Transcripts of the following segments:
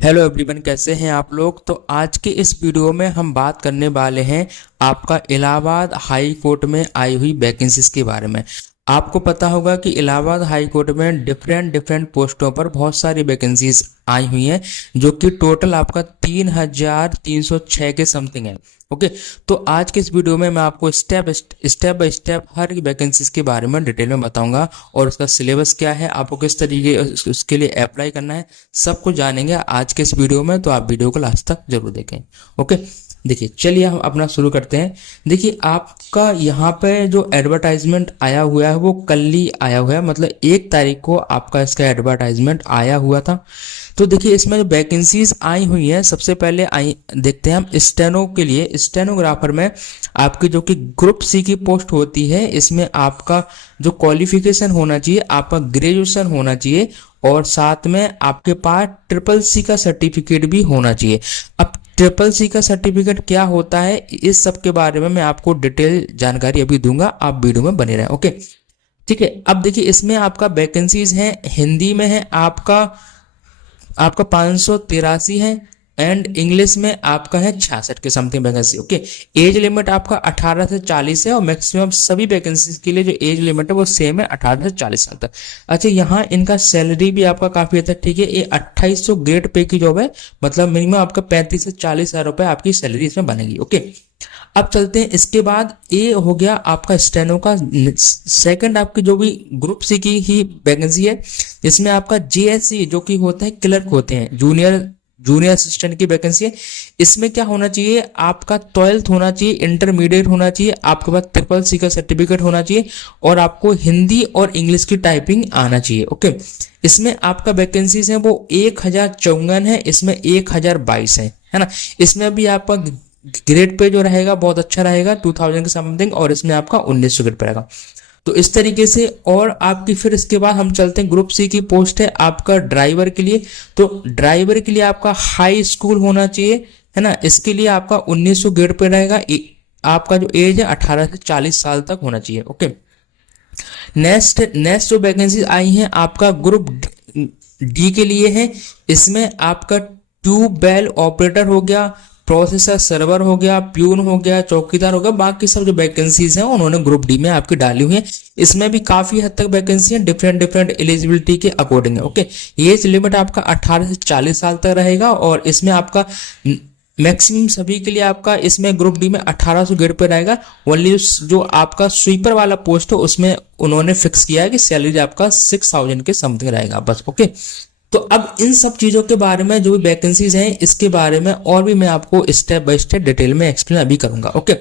Hello everyone, कैसे हैं आप लोग। तो आज के इस वीडियो में हम बात करने वाले हैं आपका इलाहाबाद हाई कोर्ट में आई हुई वैकेंसीज के बारे में। आपको पता होगा कि इलाहाबाद हाई कोर्ट में डिफरेंट डिफरेंट पोस्टों पर बहुत सारी वैकेंसीज आई हुई हैं, जो कि टोटल आपका 3,306 के समथिंग है। ओके, तो आज के इस वीडियो में मैं आपको step by step her vacancies के बारे में डिटेल में बताऊंगा, और उसका सिलेबस क्या है, आपको किस तरीके उसके लिए अप्लाई करना है, सब कुछ जानेंगे आज के इस वीडियो में। तो आप वीडियो को लास्ट तक जरूर देखें। ओके, देखिए, चलिए हम अपना शुरू करते हैं। देखिए, आपका यहाँ पे जो एडवर्टाइजमेंट आया हुआ है वो कल ही आया हुआ है, मतलब 1 तारीख को आपका इसका एडवर्टाइजमेंट आया हुआ था। तो देखिए, इसमें जो वैकेंसीज आई हुई हैं, सबसे पहले आई देखते हैं हम स्टेनो के लिए। स्टेनोग्राफर में आपकी जो कि ग्रुप सी की पोस्ट होती है, इसमें आपका जो क्वालिफिकेशन होना चाहिए, आपका ग्रेजुएशन होना चाहिए, और साथ में आपके पास ट्रिपल सी का सर्टिफिकेट भी होना चाहिए। अब ट्रिपल सी का सर्टिफिकेट क्या होता है, इस सब के बारे में मैं आपको डिटेल जानकारी अभी दूंगा, आप वीडियो में बने रहें। ओके, ठीक है। अब देखिए, इसमें आपका वैकेंसीज है, हिंदी में है आपका 583 है, एंड इंग्लिश में आपका है 66 के something vacancy. Okay, age limit आपका 18 से 40 है, और मैक्सिमम सभी वैकेंसीज के लिए जो एज लिमिट है वो सेम है, 18 से 40 साल तक। अच्छा, यहाँ इनका सैलरी भी आपका काफी अच्छा ठीक है, ये 2800 ग्रेड पे की जॉब है, मतलब मिनिमम आपका 35 से 40 हजार रुपए आपकी सैलरी इसमें बनेगी। ओके, अब चलते हैं, इसके बाद ये हो गया आपका स्टेनो का। सेकंड आपकी जो भी ग्रुप सी की ही वैकेंसी है, इसमें आपका जेएससी जो कि होता है क्लर्क होते हैं, जूनियर असिस्टेंट की वैकेंसी है। इसमें क्या होना चाहिए, आपका 12th होना चाहिए, इंटरमीडिएट होना चाहिए, आपके पास ट्रिपल सी का सर्टिफिकेट होना चाहिए, और आपको हिंदी और इंग्लिश की टाइपिंग आना चाहिए। ओके, इसमें आपका वैकेंसीज है वो 1054 है, इसमें 1022 है ना। इसमें भी आपका ग्रेड पे जो रहेगा बहुत अच्छा रहेगा, 2000 के समथिंग, और इसमें आपका 1900 ग्रेड पे रहेगा। तो इस तरीके से, और आपकी फिर इसके बाद हम चलते हैं, ग्रुप सी की पोस्ट है आपका ड्राइवर के लिए। तो ड्राइवर के लिए आपका हाई स्कूल होना चाहिए, है ना। इसके लिए आपका 1900 ग्रेड पे रहेगा। आपका जो एज है 18 से 40 साल तक होना चाहिए। ओके, नेक्स्ट जो वैकेंसी आई है आपका ग्रुप डी के लिए है। इसमें आपका ट्यूबवेल ऑपरेटर हो गया, प्रोसेसर सर्वर हो गया, प्यून हो गया, चौकीदार हो गया, बाकी सब जो वैकेंसीज हैं उन्होंने ग्रुप डी में आपकी डाली हुई है। इसमें भी काफी हद तक वैकेंसी है, डिफरेंट डिफरेंट एलिजिबिलिटी के अकॉर्डिंग है। ओके, एज लिमिट आपका 18 से 40 साल तक रहेगा, और इसमें आपका मैक्सिमम सभी के लिए आपका इसमें ग्रुप डी में 1800 ग्रेड पे रहेगा। ओनली जो आपका स्वीपर वाला पोस्ट है उसमें उन्होंने फिक्स किया है कि सैलरी आपका 6000 के समथिंग रहेगा बस। ओके, तो अब इन सब चीजों के बारे में जो भी वैकेंसीज हैं इसके बारे में और भी मैं आपको स्टेप बाय स्टेप डिटेल में एक्सप्लेन अभी करूंगा। ओके,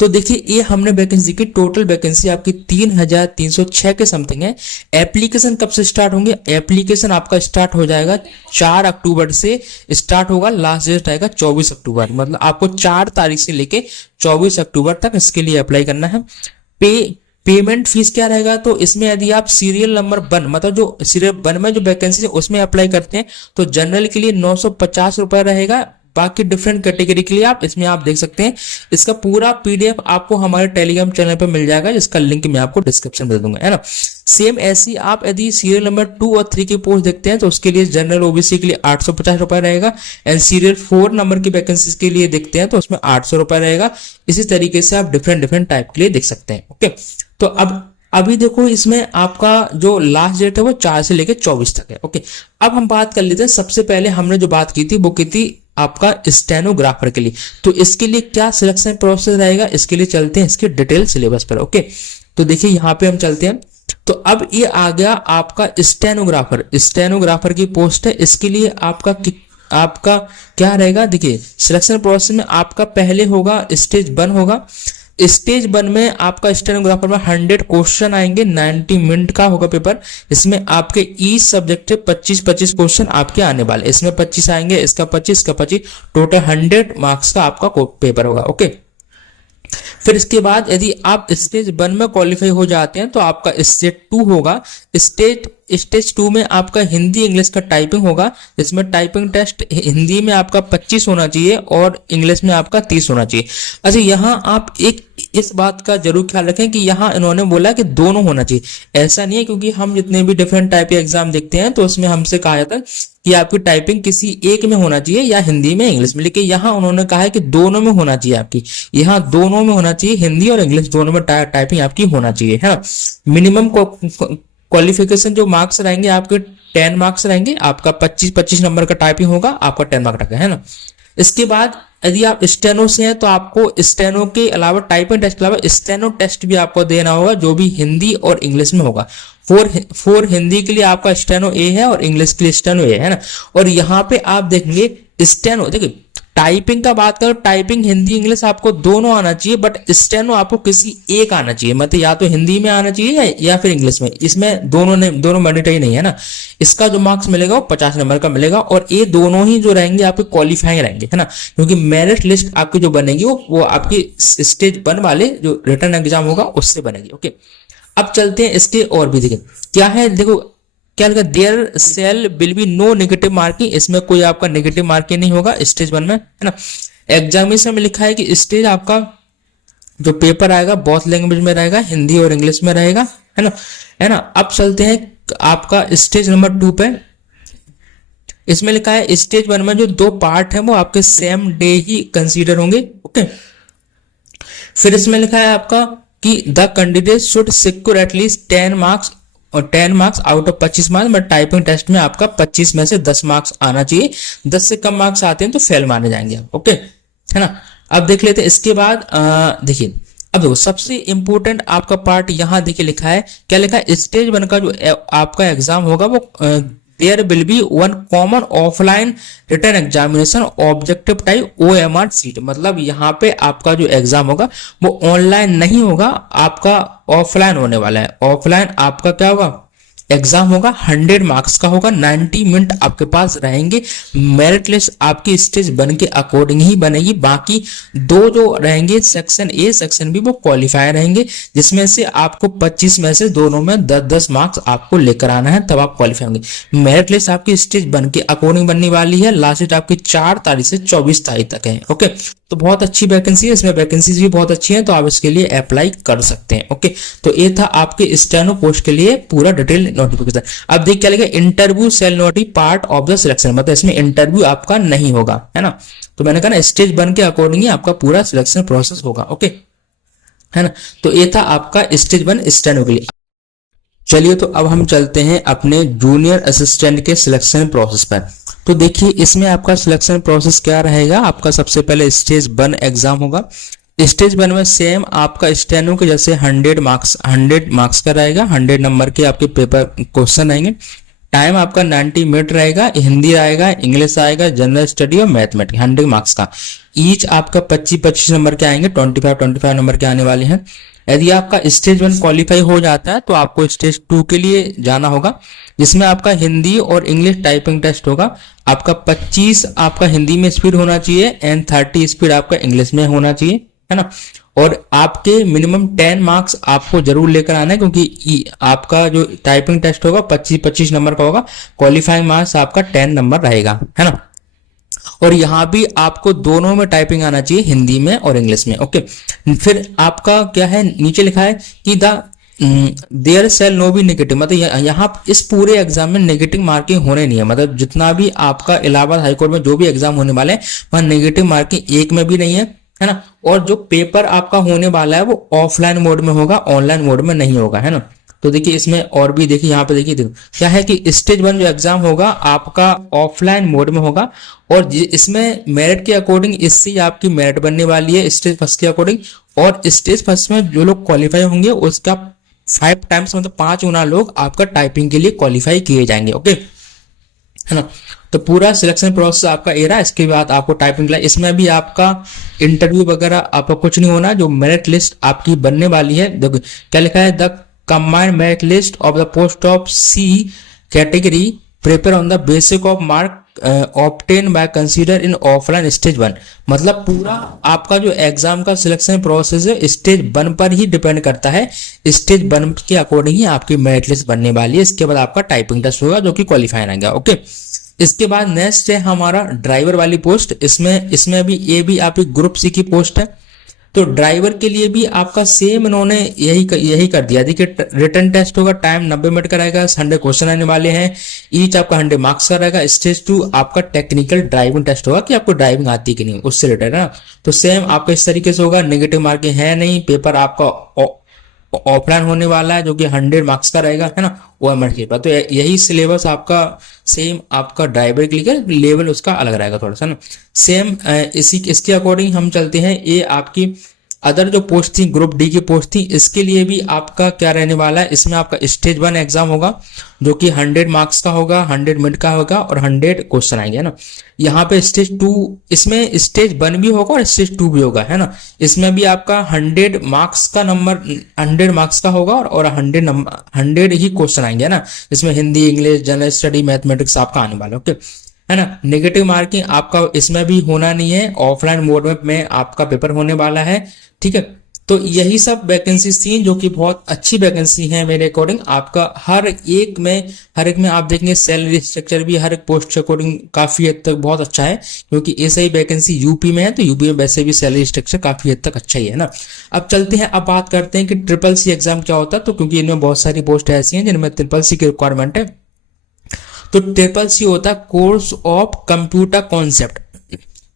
तो देखिए, ये हमने वैकेंसी की टोटल वैकेंसी आपकी 3,306 के समथिंग है। एप्लीकेशन कब से स्टार्ट होंगे, एप्लीकेशन आपका स्टार्ट हो जाएगा 4 अक्टूबर से स्टार्ट होगा, लास्ट डेट रहेगा 24 अक्टूबर, मतलब आपको 4 तारीख से लेके 24 अक्टूबर तक इसके लिए अप्लाई करना है। पेमेंट फीस क्या रहेगा, तो इसमें यदि आप सीरियल नंबर 1, मतलब जो सीरियल 1 में जो वैकेंसी है उसमें अप्लाई करते हैं, तो जनरल के लिए 950 रुपए रहेगा। बाकी डिफरेंट कैटेगरी के लिए आप इसमें आप देख सकते हैं। इसका पूरा पीडीएफ आपको हमारे टेलीग्राम चैनल पर मिल जाएगा, जिसका लिंक मैं आपको डिस्क्रिप्शन में दे दूंगा, है ना। सेम ऐसी आप यदि सीरियल नंबर 2 और 3 की पोस्ट देखते हैं तो उसके लिए जनरल ओबीसी के लिए 850 रुपए रहेगा, एंड सीरियल 4 नंबर की वैकेंसीज के लिए देखते हैं तो उसमें 800 रुपए रहेगा। इसी तरीके से आप डिफरेंट डिफरेंट टाइप के लिए देख सकते हैं। ओके, तो अब अभी देखो, इसमें आपका जो लास्ट डेट है वो 4 से लेकर 24 तक है। ओके, अब हम बात कर लेते हैं, सबसे पहले हमने जो बात की थी वो की थी आपका स्टेनोग्राफर के लिए। तो इसके लिए क्या सिलेक्शन प्रोसेस रहेगा, इसके लिए चलते हैं इसके डिटेल सिलेबस पर। ओके, तो देखिए यहाँ पे हम चलते हैं। तो अब ये आ गया आपका स्टेनोग्राफर की पोस्ट है। इसके लिए आपका क्या रहेगा, देखिए सिलेक्शन प्रोसेस में आपका पहले होगा स्टेज 1 होगा। स्टेज 1 में आपका स्टेनोग्राफर में 100 क्वेश्चन आएंगे, 90 मिनट का होगा पेपर। इसमें आपके ईच सब्जेक्ट से 25-25 क्वेश्चन आपके आने वाले, इसमें 25 आएंगे, इसका 25, इसका 25, टोटल 100 मार्क्स का आपका पेपर होगा। ओके, फिर इसके बाद यदि आप स्टेज 1 में क्वालिफाई हो जाते हैं तो आपका स्टेज 2 होगा। स्टेज 2 में आपका हिंदी इंग्लिश का टाइपिंग होगा, जिसमें टाइपिंग टेस्ट हिंदी में आपका 25 होना चाहिए और इंग्लिश में आपका 30 होना चाहिए। अच्छा, यहाँ आप एक इस बात का जरूर ख्याल रखें कि यहाँ इन्होंने बोला कि दोनों होना चाहिए, ऐसा नहीं है, क्योंकि हम जितने भी डिफरेंट टाइप के एग्जाम देखते हैं तो उसमें हमसे कहा जाता है कि आपकी टाइपिंग किसी एक में होना चाहिए, या हिंदी में इंग्लिश में, लेकिन यहाँ उन्होंने कहा है कि दोनों में होना चाहिए आपकी, यहाँ दोनों में होना चाहिए, हिंदी और इंग्लिश दोनों में टाइपिंग आपकी होना चाहिए, है ना। मिनिमम क्वालिफिकेशन जो मार्क्स रहेंगे आपके 10 मार्क्स रहेंगे, आपका 25 नंबर का टाइपिंग होगा, आपका 10 मार्क रहेगा, है ना। इसके बाद यदि आप स्टेनो से हैं तो आपको स्टेनो के अलावा, टाइपिंग टेस्ट के अलावा स्टेनो टेस्ट भी आपको देना होगा, जो भी हिंदी और इंग्लिश में होगा। फोर हिंदी के लिए आपका स्टेनो ए है और इंग्लिश के लिए स्टेनो ए है ना। और यहाँ पे आप देखेंगे स्टेनो, देखिए टाइपिंग का बात करो, टाइपिंग हिंदी इंग्लिश आपको दोनों आना चाहिए, बट स्टेनो आपको किसी एक आना चाहिए, मतलब या तो हिंदी में आना चाहिए या फिर इंग्लिश में, इसमें दोनों मैंडेटरी नहीं है ना। इसका जो मार्क्स मिलेगा वो 50 नंबर का मिलेगा, और ये दोनों ही जो रहेंगे आपके क्वालिफाइंग रहेंगे, है ना, क्योंकि मेरिट लिस्ट आपकी जो बनेगी वो आपकी स्टेज 1 वाले जो रिटर्न एग्जाम होगा उससे बनेगी। ओके, अब चलते हैं इसके और भी, देखिए क्या है, देखो क्या लिखा, there shall will be no negative marking, इसमें कोई आपका नेगेटिव मार्किंग नहीं होगा स्टेज 1 में, है ना। एग्जामिनेशन में लिखा है कि स्टेज आपका जो पेपर आएगा बोथ लैंग्वेज में रहेगा, हिंदी और इंग्लिश में रहेगा, है ना, है ना। अब चलते हैं आपका स्टेज नंबर 2 पे। इसमें लिखा है स्टेज 1 में जो 2 पार्ट है वो आपके सेम डे ही कंसीडर होंगे। ओके, फिर इसमें लिखा है आपका कि the candidate should secure at least 10 marks, और 10 marks out of 25 marks, but typing test में आपका 25 में से 10 मार्क्स आना चाहिए, 10 से कम मार्क्स आते हैं तो फेल माने जाएंगे आप। ओके, है ना। अब देख लेते हैं इसके बाद, देखिए अब देखो सबसे इंपॉर्टेंट आपका पार्ट यहाँ देखिए लिखा है, क्या लिखा है, स्टेज 1 का जो आपका एग्जाम होगा वो there will be one common offline written examination objective type OMR sheet, मतलब यहाँ पे आपका जो एग्जाम होगा वो ऑनलाइन नहीं होगा, आपका ऑफलाइन होने वाला है। ऑफलाइन आपका क्या होगा, एग्जाम होगा, 100 मार्क्स का होगा, 90 मिनट आपके पास रहेंगे। मेरिट लिस्ट आपकी स्टेज 1 के अकॉर्डिंग ही बनेगी, बाकी 2 जो रहेंगे सेक्शन ए सेक्शन बी वो क्वालिफायर रहेंगे, जिसमें से आपको 25 में से दोनों में 10-10 मार्क्स आपको लेकर आना है, तब आप क्वालिफाई होंगे। मेरिट लिस्ट आपकी स्टेज 1 के अकॉर्डिंग बनने वाली है, लास्ट डेट आपकी 4 तारीख से 24 तारीख तक है। ओके, तो बहुत अच्छी वैकेंसी है, इसमें वैकेंसीज भी बहुत अच्छी हैं, तो आप इसके लिए अप्लाई कर सकते हैं। ओके, तो ये था आपके स्टेनो पोस्ट के लिए पूरा डिटेल नोटिफिकेशन। अब देख क्या लिखा, interview shall not be part of the selection, मतलब इसमें इंटरव्यू आपका नहीं होगा, है ना। तो मैंने कहा ना स्टेज 1 के अकॉर्डिंग ही आपका पूरा सिलेक्शन प्रोसेस होगा। ओके, है ना। तो ये था आपका स्टेज 1 स्टेनो के लिए। चलिए तो अब हम चलते हैं अपने जूनियर असिस्टेंट के सिलेक्शन प्रोसेस पर। तो देखिए इसमें आपका सिलेक्शन प्रोसेस क्या रहेगा, आपका सबसे पहले स्टेज 1 एग्जाम होगा। स्टेज 1 में सेम आपका स्टेनो के जैसे 100 मार्क्स का रहेगा, 100 नंबर के आपके पेपर क्वेश्चन आएंगे। टाइम आपका 90 मिनट रहेगा, हिंदी आएगा, इंग्लिश आएगा, जनरल स्टडी और मैथमेटिक्स 100 मार्क्स का। ईच आपका 25 नंबर के आएंगे, 25 नंबर के आने वाले हैं। यदि आपका स्टेज 1 क्वालिफाई हो जाता है तो आपको स्टेज 2 के लिए जाना होगा, जिसमें आपका हिंदी और इंग्लिश टाइपिंग टेस्ट होगा। आपका 25 आपका हिंदी में स्पीड होना चाहिए एंड 30 स्पीड आपका इंग्लिश में होना चाहिए, है ना। और आपके मिनिमम 10 मार्क्स आपको जरूर लेकर आना है, क्योंकि आपका जो टाइपिंग टेस्ट होगा 25 नंबर का होगा, क्वालिफाइंग मार्क्स आपका 10 नंबर रहेगा, है ना। और यहाँ भी आपको दोनों में टाइपिंग आना चाहिए, हिंदी में और इंग्लिश में। ओके, फिर आपका क्या है, नीचे लिखा है कि the there shall no be negative, मतलब यहाँ इस पूरे एग्जाम में नेगेटिव मार्किंग होने नहीं है, मतलब जितना भी आपका इलाहाबाद हाईकोर्ट में जो भी एग्जाम होने वाले हैं वहाँ नेगेटिव मार्किंग एक में भी नहीं है, है ना। और जो पेपर आपका होने वाला है वो ऑफलाइन मोड में होगा, ऑनलाइन मोड में नहीं होगा, है ना। तो देखिए इसमें और भी देखिए यहाँ पे देखिए क्या है कि स्टेज 1 जो एग्जाम होगा आपका ऑफलाइन मोड में होगा, और इसमें मेरिट के अकॉर्डिंग इससे आपकी मेरिट बनने वाली है स्टेज 1 के अकॉर्डिंग। और स्टेज 1 में जो लोग क्वालिफाई होंगे उसका 5 टाइम्स मतलब 5 गुना लोग आपका टाइपिंग के लिए क्वालिफाई किए जाएंगे। ओके, है ना। तो पूरा सिलेक्शन प्रोसेस आपका ये रहा। इसके बाद आपको टाइपिंग क्लास, इसमें भी आपका इंटरव्यू वगैरह आपका कुछ नहीं होना, जो मेरिट लिस्ट आपकी बनने वाली है। देखो क्या लिखा है, the combined merit list of the post of C category prepare on the basic of mark obtain bye consider in offline stage 1, मतलब पूरा आपका जो एग्जाम का सिलेक्शन प्रोसेस है स्टेज 1 पर ही डिपेंड करता है। स्टेज 1 के अकॉर्डिंग ही आपकी मेरिट लिस्ट बनने वाली है। इसके बाद आपका टाइपिंग टेस्ट होगा जो कि क्वालिफाई आएगा। ओके, इसके बाद नेक्स्ट है हमारा ड्राइवर वाली पोस्ट। इसमें भी ये भी आपकी ग्रुप C की पोस्ट है। तो ड्राइवर के लिए भी आपका सेम इन्होंने यही कर दिया। देखिए रिटर्न टेस्ट होगा, टाइम 90 मिनट का रहेगा, 100 क्वेश्चन आने वाले हैं, ईच आपका 100 मार्क्स का रहेगा। स्टेज 2 आपका टेक्निकल ड्राइविंग टेस्ट होगा कि आपको ड्राइविंग आती है कि नहीं, उससे रिलेटेड है ना। तो सेम आपका इस तरीके से होगा, नेगेटिव मार्किंग है नहीं, पेपर आपका ऑफलाइन होने वाला है जो कि 100 मार्क्स का रहेगा, है ना, OMR के पास। तो यही सिलेबस आपका सेम आपका ड्राइवर के लिए लेवल उसका अलग रहेगा थोड़ा सा ना। सेम इसके अकॉर्डिंग हम चलते हैं। ये आपकी अदर जो पोस्ट थी, ग्रुप डी की पोस्ट थी, इसके लिए भी आपका क्या रहने वाला है, इसमें आपका स्टेज 1 एग्जाम होगा जो कि 100 मार्क्स का होगा, 100 मिनट का होगा और 100 क्वेश्चन आएंगे, है ना। यहाँ पे स्टेज 2, इसमें स्टेज 1 भी होगा और स्टेज 2 भी होगा, है ना। इसमें भी आपका 100 मार्क्स का नंबर 100 मार्क्स का होगा और 100 ही क्वेश्चन आएंगे, है ना। इसमें Hindi, English, general study, mathematics आपका आने वाला है, ओके, है ना। नेगेटिव मार्किंग आपका इसमें भी होना नहीं है, ऑफलाइन मोड में आपका पेपर होने वाला है, ठीक है। तो यही सब वैकेंसीज थी जो कि बहुत अच्छी वैकेंसी है मेरे अकॉर्डिंग। आपका हर एक में आप देखेंगे सैलरी स्ट्रक्चर भी हर एक पोस्ट के अकॉर्डिंग काफी हद तक बहुत अच्छा है, क्योंकि ऐसा ही वैकेंसी यूपी में है, तो यूपी में वैसे भी सैलरी स्ट्रक्चर काफी हद तक अच्छा ही है ना। अब चलते हैं, अब बात करते हैं कि SSC एग्जाम क्या होता है। तो क्योंकि इनमें बहुत सारी पोस्ट ऐसी हैं जिनमें SSC की रिक्वायरमेंट है, तो SSC होता है कोर्स ऑफ कंप्यूटर कॉन्सेप्ट।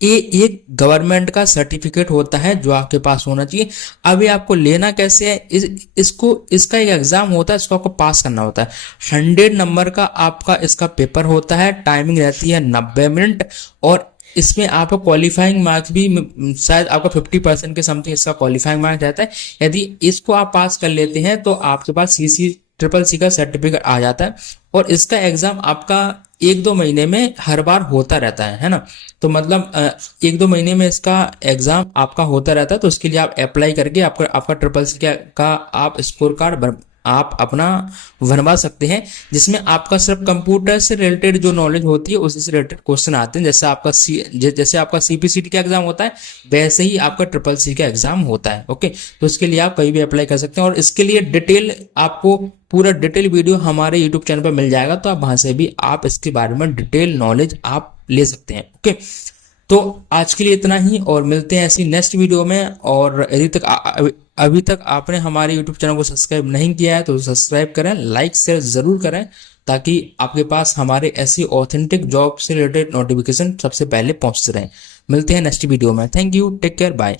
ये एक गवर्नमेंट का सर्टिफिकेट होता है जो आपके पास होना चाहिए। अभी आपको लेना कैसे है, इसका एक एग्जाम होता है, इसको आपको पास करना होता है। 100 नंबर का आपका इसका पेपर होता है, टाइमिंग रहती है 90 मिनट, और इसमें आपका क्वालिफाइंग मार्क्स भी शायद आपका 50% के समथिंग इसका क्वालिफाइंग मार्क्स रहता है। यदि इसको आप पास कर लेते हैं तो आपके पास SSC का सर्टिफिकेट आ जाता है, और इसका एग्जाम आपका 1-2 महीने में हर बार होता रहता है ना। तो मतलब 1-2 महीने में इसका एग्जाम आपका होता रहता है। तो इसके लिए आप अप्लाई करके आपका SSC का आप स्कोर कार्ड आप अपना बनवा सकते हैं, जिसमें आपका सिर्फ कंप्यूटर से रिलेटेड जो नॉलेज होती है उसी से रिलेटेड क्वेश्चन आते हैं। जैसे आपका CPCT का एग्जाम होता है, वैसे ही आपका SSC का एग्जाम होता है, ओके। तो इसके लिए आप कहीं भी अप्लाई कर सकते हैं, और इसके लिए डिटेल आपको पूरा डिटेल वीडियो हमारे यूट्यूब चैनल पर मिल जाएगा, तो आप वहां से भी आप इसके बारे में डिटेल नॉलेज आप ले सकते हैं, ओके। तो आज के लिए इतना ही, और मिलते हैं ऐसी नेक्स्ट वीडियो में। और यदि अभी तक आपने हमारे यूट्यूब चैनल को सब्सक्राइब नहीं किया है तो सब्सक्राइब करें, लाइक शेयर जरूर करें, ताकि आपके पास हमारे ऐसी ऑथेंटिक जॉब से रिलेटेड नोटिफिकेशन सबसे पहले पहुंचते रहें। मिलते हैं नेक्स्ट वीडियो में। Thank you, take care, bye.